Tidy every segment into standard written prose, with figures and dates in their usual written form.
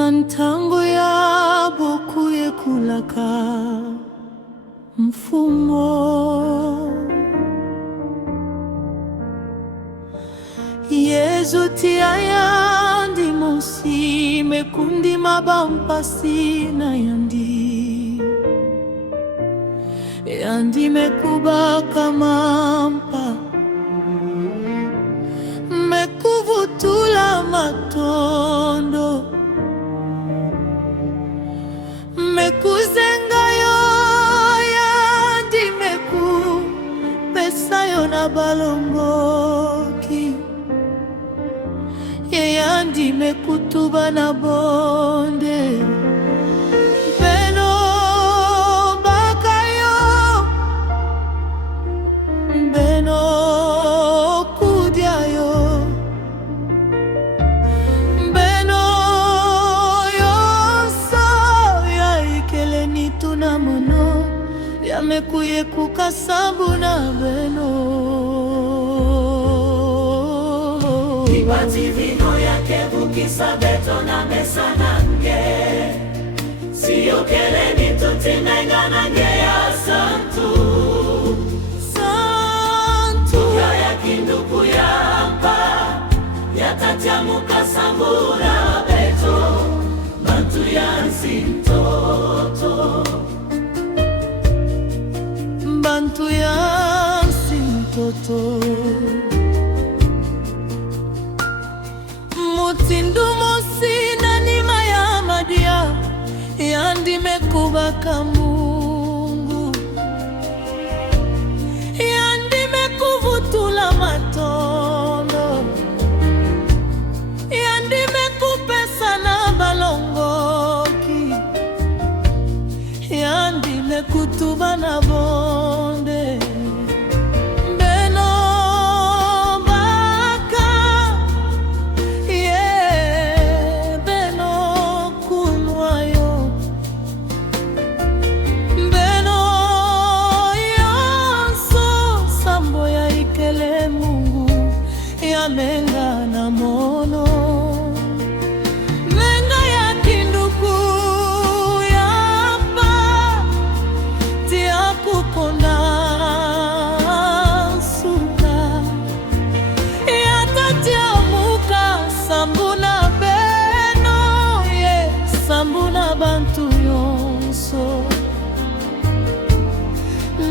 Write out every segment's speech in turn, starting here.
na ntango yabo kuye kulaka mfumo Yezu tiaya ndi musi mekundi mabampasi na yandi mekubaka mampa mekuvutula matondo mekuzenga yo yandi meku pesa yo na balongoki yandi mekutuba na bonde beno bakayo beno kudiayo beno yoso ya ikeleni tuna mono ya mekuye kukasambu na beno Ibati vino yake bukisa beto na mesa nange siyo keleni tutinenga nange ya santu ya kinduku ya mpa ya tatiamuka sambura beto bantu ya nsintoto bantu ya nsintoto Mutindu mosi na nima ya madia yandi mekubaka Mungu yandi mekuvutula matondo yandi mekupesa na balongoki yandi mekutuba na bonde menga na mono menga ya kinduku ya pa tia kuponda suka ya tatia muka sambuna beno ye sambuna bantu yonso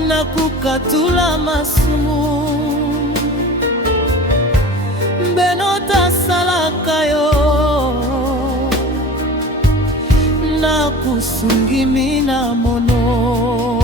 na kukatula masumu benota salaka yo na kusungimi na mono